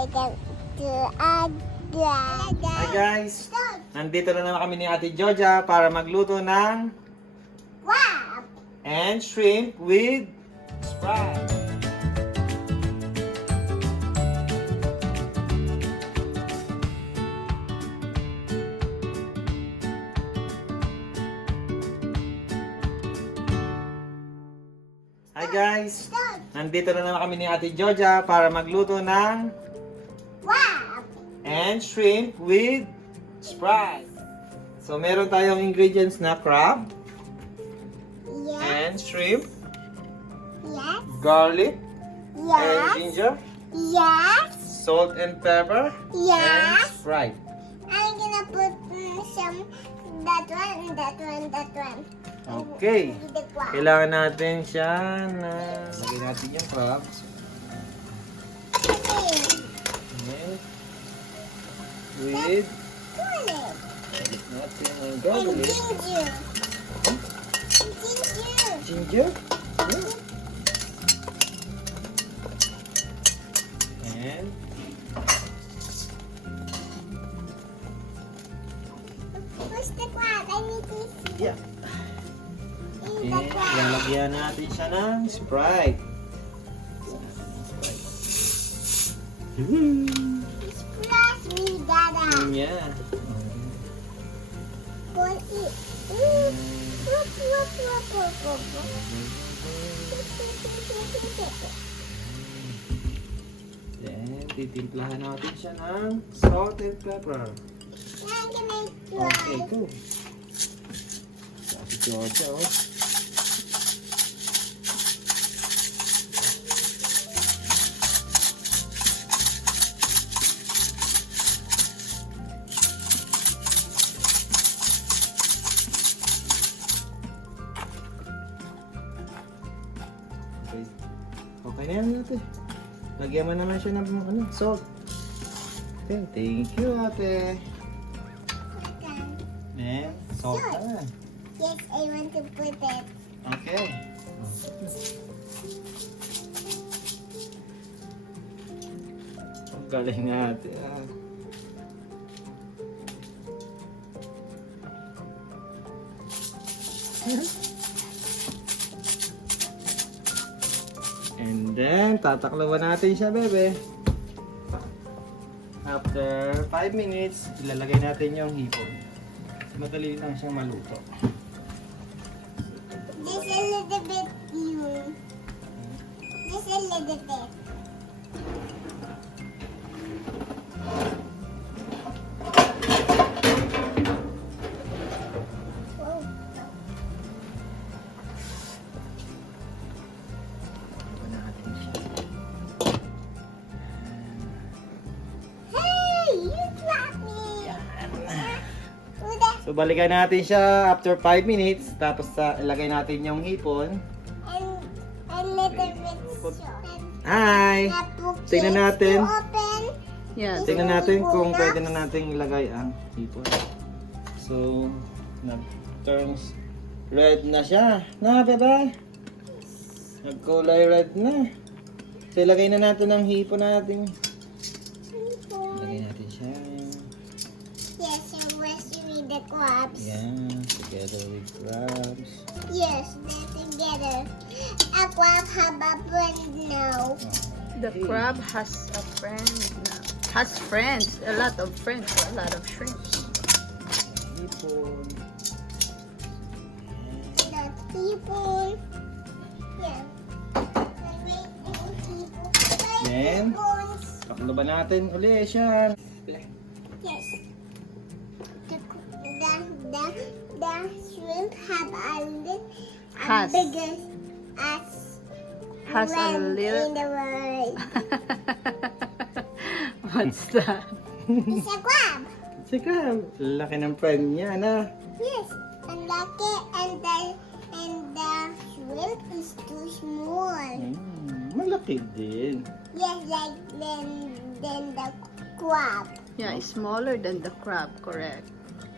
Hi guys! Nandito na naman kami ni Ate Georgia para magluto ng Crab and shrimp with Sprite. Hi guys! Nandito na naman kami ni Ate Georgia para magluto ng Crab and shrimp with Sprite. So meron tayong ingredients na crab Yes, and shrimp, yes, garlic and yes, ginger, yes, salt and pepper, and yes. Sprite. I'm gonna put some that one. Okay. With the crab. Kailangan natin siya na lagyan natin yung crabs. Okay. Okay. With Garlic lagyan natin ang and garlic. ginger. Ginger. Yeah. And Where's the crab? I need to see. yeah. In the And crab. lalagyan natin siya ng Sprite. Splash me, Dada. Yeah. Put it. Then, titimplahan natin siya ng salt and pepper. I'm gonna Okay, try. go. Sabi Georgia, oh. Okay. Okay na yan natin. Lagyan mo naman siya ng salt. Okay, thank you ate. And salt na. Yes, I want to put it. Okay. Ang galing natin ah. And then, tataklawan natin siya, bebe. After 5 minutes, ilalagay natin yung hipon. Madali lang siyang maluto. Just a little bit, you. Just a little bit. Whoa. Tataklawan natin siya. Hey, you dropped me. Uda. So, balikan natin siya after 5 minutes. Tapos, ilagay natin yung hipon. And a little bit short. Hi! Tingnan natin. Open. Yes. Tingnan natin kung pwede na natin ilagay ang hipon. So, nag-turns red na siya. Na, bebe? Nagkulay red na. So, ilagay na natin ang hipon natin. Ilagay natin siya. Yes, I wish you read the crabs. Yan, together with crabs. Yes, they're together. A crab have a friend now. The crab has a friend now. Has friends. A lot of friends. A lot of shrimps. Hipon. Not people. Yeah. And waiting people. Then? Bones. Takloban natin uli siya. Yes. The shrimp have a little Has. bigger as Has a friend little- in the world. What's that? It's a crab. Si crab. Laki ng friend niya na. Yes, and lucky and the shrimp is too small. Malaki din. Yes, like than the crab. Yeah, it's smaller than the crab, correct.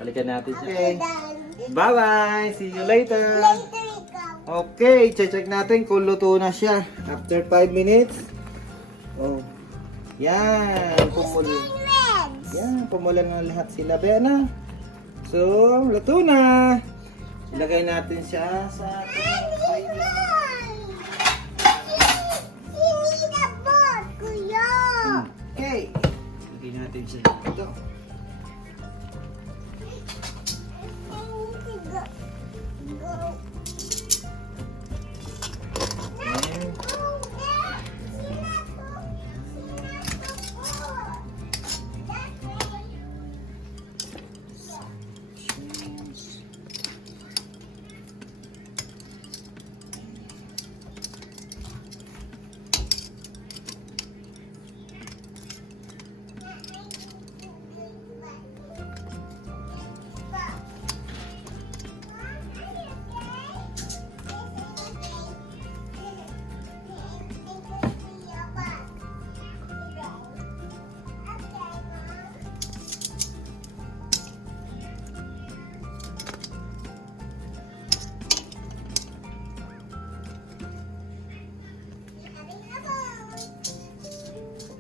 Balikan natin siya. Okay. Okay. Bye-bye! See you later! Later ikaw. Okay, check natin kung luto na siya. After 5 minutes. Oh. Yan, pumuli. Red. Yan, pumulan na lahat sila, Bena. So, luto na. Ilagay natin siya sa tray na. Sini na boat, kuya. Okay. Ilagay natin siya dito. Go. Ayan.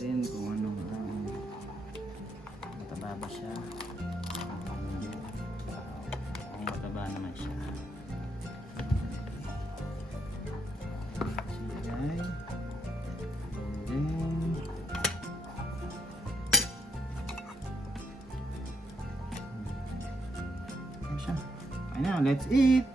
Natin kung ano mataba ba siya. Kung mataba naman siya. Silay. And then siya. Okay na, let's eat.